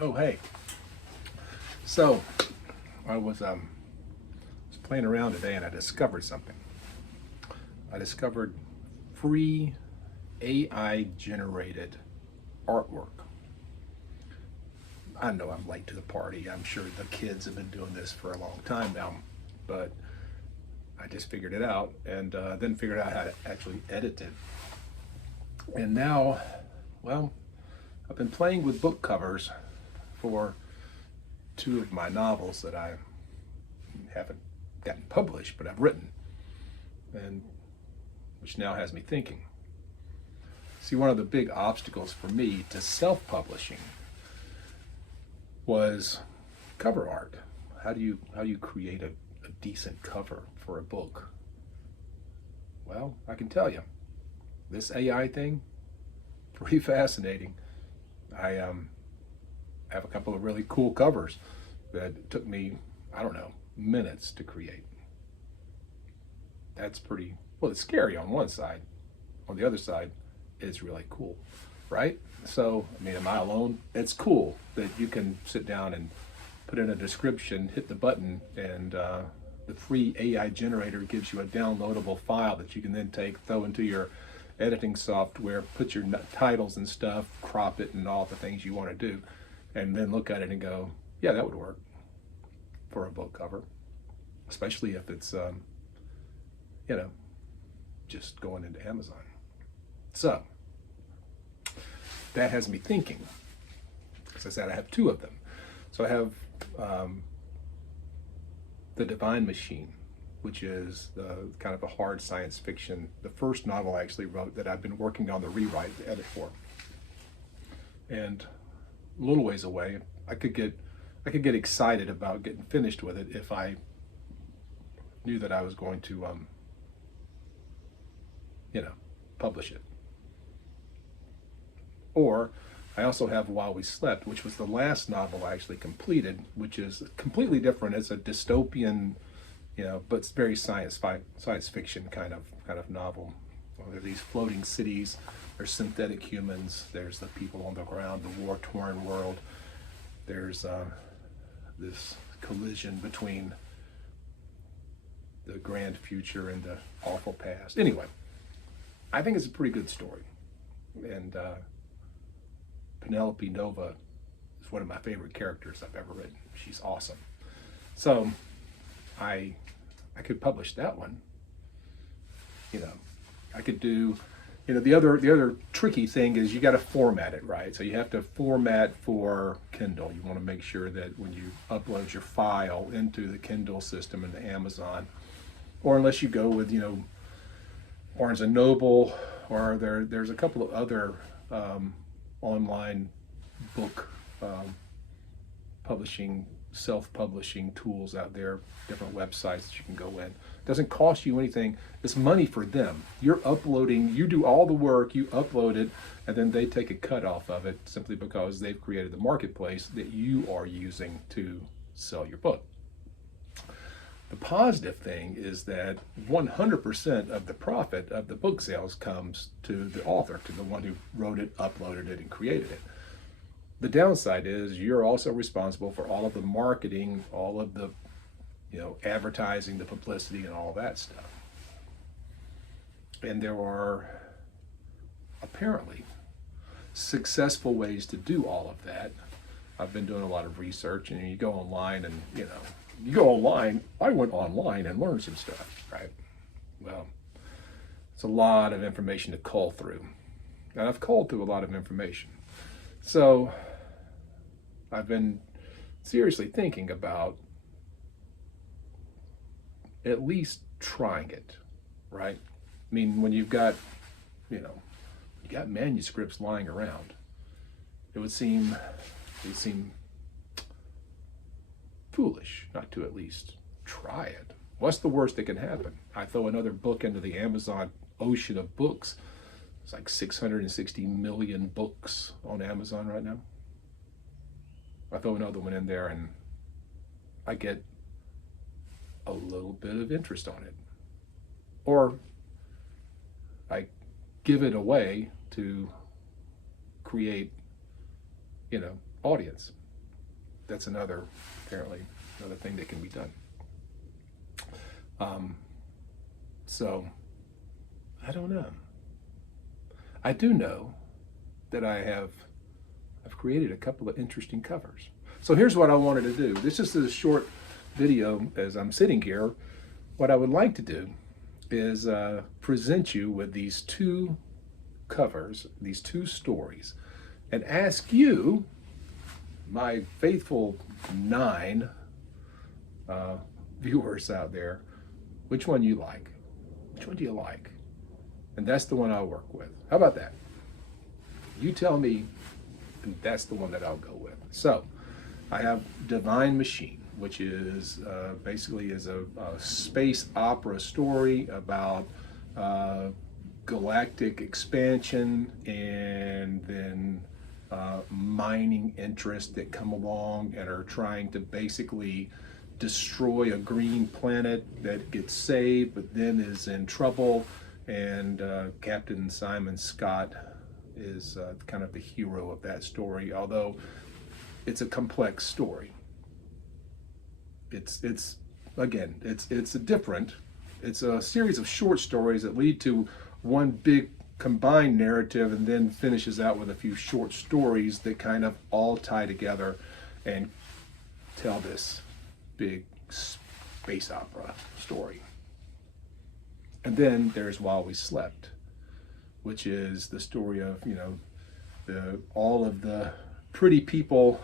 Oh, hey. So I was playing around today and I discovered something. I discovered free AI generated artwork. I know I'm late to the party. I'm sure the kids have been doing this for a long time now, but I just figured it out and then figured out how to actually edit it. And now, well, I've been playing with book covers for two of my novels that I haven't gotten published, but I've written, and which now has me thinking. See, one of the big obstacles for me to self-publishing was cover art. How do you create a decent cover for a book? Well, I can tell you, this AI thing, pretty fascinating. I have a couple of really cool covers that took me, I don't know, minutes to create. That's pretty, well, it's scary on one side. On the other side, it's really cool, right? So, I mean, am I alone? It's cool that you can sit down and put in a description, hit the button, and the free AI generator gives you a downloadable file that you can then take, throw into your editing software, put your titles and stuff, crop it, and all the things you want to do, and then look at it and go, yeah, that would work for a book cover, especially if it's, you know, just going into Amazon. So that has me thinking. As I said, I have two of them. So I have um, The Divine Machine, which is the kind of a hard science fiction, the first novel I actually wrote that I've been working on the rewrite to edit for. And a little ways away, I could get excited about getting finished with it if I knew that I was going to you know, publish it. Or I also have While We Slept, which was the last novel I actually completed, which is completely different. It's a dystopian, but it's very science fiction kind of novel. Well, there are these floating cities. There's synthetic humans. There's the people on the ground, the war-torn world. There's this collision between the grand future and the awful past. Anyway, I think it's a pretty good story, and Penelope Nova is one of my favorite characters I've ever written. She's awesome. So I I could publish that one. You know, I could do. The other tricky thing is you got to format it right. So you have to format for Kindle. You want to make sure that when you upload your file into the Kindle system into Amazon, or unless you go with Barnes and Noble, or there's a couple of other online book publishing, self-publishing tools out there, different websites that you can go in. It doesn't cost you anything. It's money for them. You're uploading, you do all the work, you upload it, and then they take a cut off of it simply because they've created the marketplace that you are using to sell your book. The positive thing is that 100% of the profit of the book sales comes to the author, to the one who wrote it, uploaded it, and created it. The downside is you're also responsible for all of the marketing, all of the advertising, the publicity, and all that stuff. And there are apparently successful ways to do all of that. I've been doing a lot of research, and you go online and you go online. I went online and learned some stuff, right? Well, it's a lot of information to cull through, and I've culled through a lot of information. So I've been seriously thinking about at least trying it, right? I mean, when you got manuscripts lying around, it would seem foolish not to at least try it. What's the worst that can happen? I throw another book into the Amazon ocean of books. It's like 660 million books on Amazon right now. I throw another one in there and I get a little bit of interest on it. Or I give it away to create, audience. that's another, apparently, another thing that can be done. So, I don't know. I do know that I've created a couple of interesting covers. So here's what I wanted to do. This is a short video as I'm sitting here. What I would like to do is present you with these two covers, these two stories, and ask you, my faithful 9 viewers out there, which one you like. Which one do you like? And that's the one I'll work with. How about that? You tell me, and that's the one that I'll go with. So, I have Divine Machine, which is basically is a space opera story about galactic expansion and then mining interests that come along and are trying to basically destroy a green planet that gets saved but then is in trouble, and Captain Simon Scott is kind of the hero of that story, although it's a complex story. It's a series of short stories that lead to one big combined narrative and then finishes out with a few short stories that kind of all tie together and tell this big space opera story. And then there's While We Slept, which is the story of, all of the pretty people,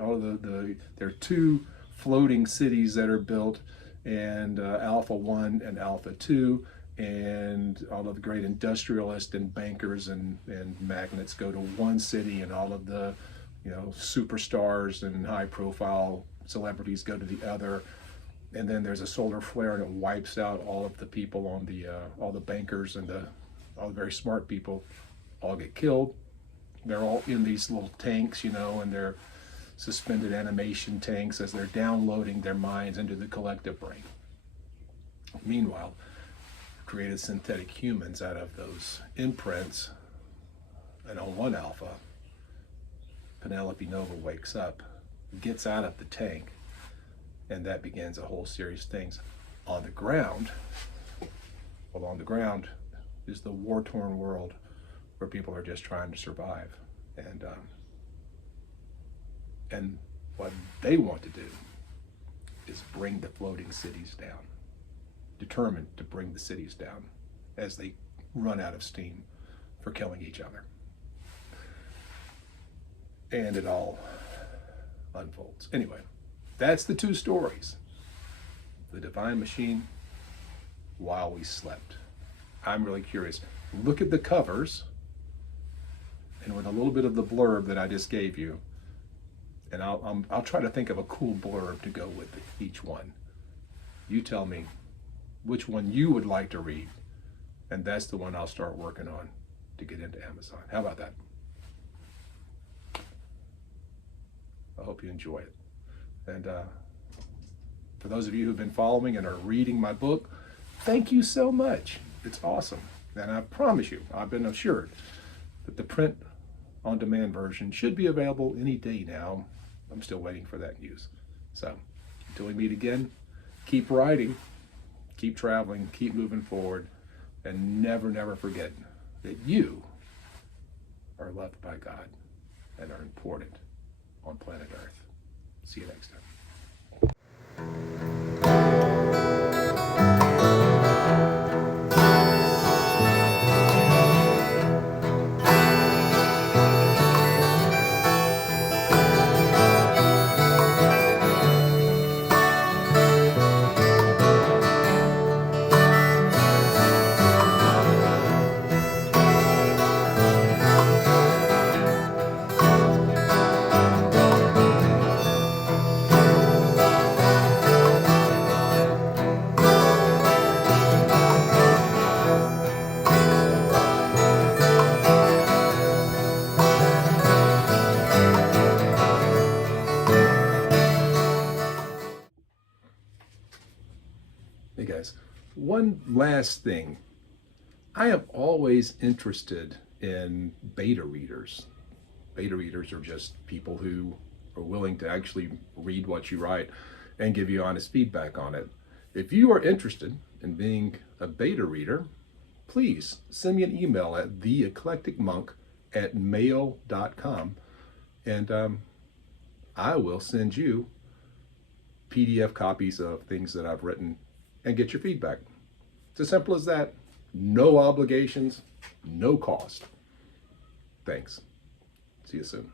all of there are 2 floating cities that are built, and Alpha 1 and Alpha 2, and all of the great industrialists and bankers and magnates go to one city, and all of the superstars and high profile celebrities go to the other. And then there's a solar flare and it wipes out all of the people on the all the bankers and all the very smart people all get killed. They're all in these little tanks, and they're suspended animation tanks as they're downloading their minds into the collective brain. Meanwhile, created synthetic humans out of those imprints, and on one Alpha, Penelope Nova wakes up, gets out of the tank, and that begins a whole series of things. On the ground is the war-torn world where people are just trying to survive, and what they want to do is bring the floating cities down, determined to bring the cities down as they run out of steam for killing each other. And it all unfolds. Anyway, that's the 2 stories. The Divine Machine, While We Slept. I'm really curious. Look at the covers, and with a little bit of the blurb that I just gave you, and I'll try to think of a cool blurb to go with each one. You tell me which one you would like to read, and that's the one I'll start working on to get into Amazon. How about that? I hope you enjoy it. And for those of you who've been following and are reading my book, thank you so much. It's awesome. And I promise you, I've been assured that the print on demand version should be available any day now. I'm still waiting for that news. So until we meet again, keep writing, keep traveling, keep moving forward, and never forget that you are loved by God and are important on planet Earth. See you next time. Hey guys, one last thing. I am always interested in beta readers. Beta readers are just people who are willing to actually read what you write and give you honest feedback on it. If you are interested in being a beta reader, please send me an email at theeclecticmonk@mail.com, and I will send you PDF copies of things that I've written and get your feedback. It's as simple as that. No obligations, no cost. Thanks. See you soon.